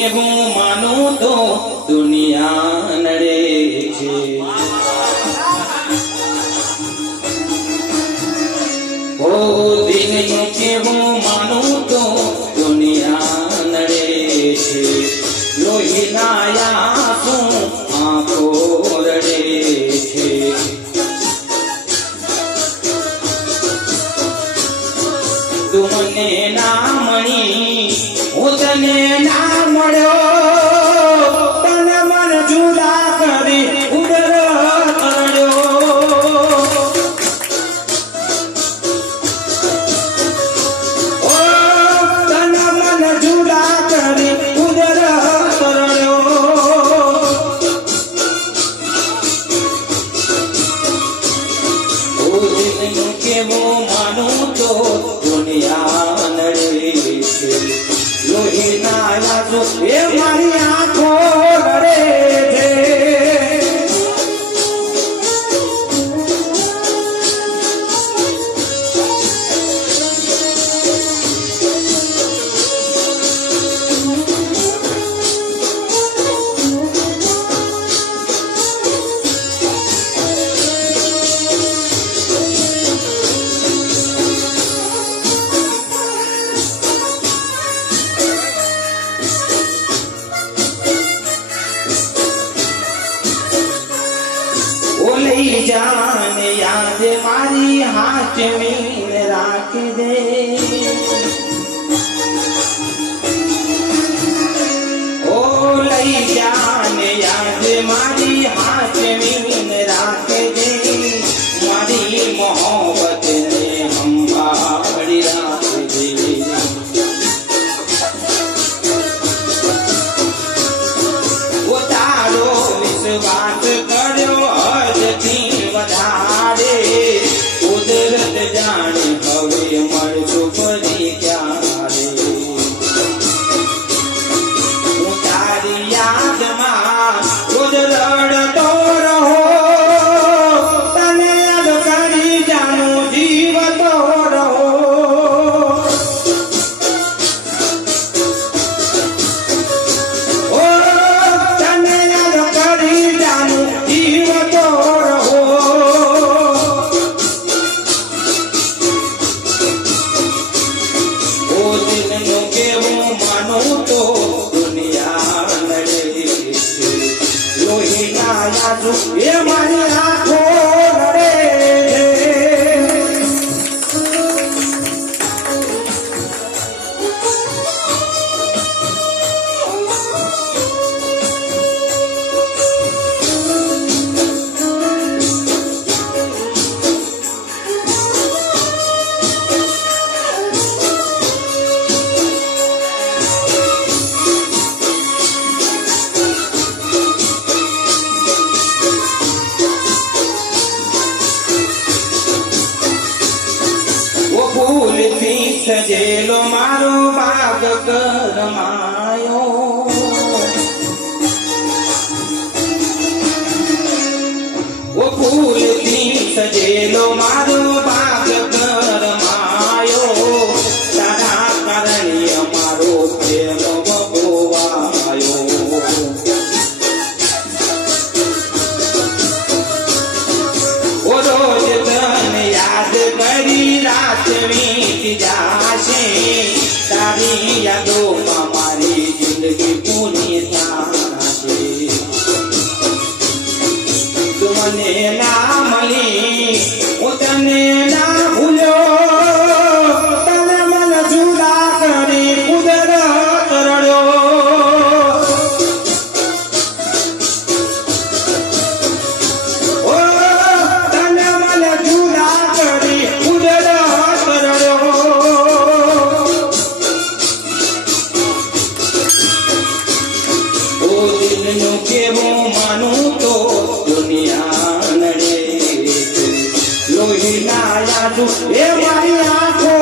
કેવું માનું તો દુનિયા નડે છે. ઓ દિલનું કેવું માનું તો દુનિયા નડે છે. લોહીના આંસુ આંખો રડે છે. તું મને ના મળી હું તને ના મળ્યો, તને મન જુદા કરી ઉદર કર્યો. ઓ તને મન જુદા કરી ઉદર કર્યો. ઓ દિલનું કેવું માનું તો દુનિયા નડે છે. લોહીના આંસુ એ મારી આંખો રડે છે. લઈ જાને યાદ મારી હાચવીને રાખજે. ઓ લઈ જાને યાદ મારી હાચવીને રાખજે. મારી મોહબ્બતને સંભાળી રાખજે. ઓ તારો વિશ્વાસ કર્યો વધારે કુદરત જાણે હવે મળશું ફરી ક્યારે. હું તારી યાદમાં રોજ રડતો રહો, તને યાદ કરી જાણું જીવતો રહો. ઓ તને યાદ કરી જાણું જીવતો રહો. કેવું માનું તો દુનિયા નડે છે. લોહીના આંસુ એ મારી આંખો રડે છે. ફૂલથી સજેલો મારો બાગ કરમાયો. ઓ ફૂલથી સજેલો મારો બાગ કરમાયો. તારા કારણે અમારો પ્રેમ બગોવાયો. ઓ રોજ તને યાદ કરી રાત વીતી જાશે. તારી યાદોમાં મારી જિંદગી પૂરી થશે. તું મને ના મળી હું તને ના ભૂલ્યો, તને મન જુદા કરી કુદરત રડ્યો. ઓ તને મન જુદા કરી કુદરત રડ્યો. ઓ દિલનું કેવું માનું તો દુનિયા નડે છે. લોહીના આંસુ એ મારી આંખો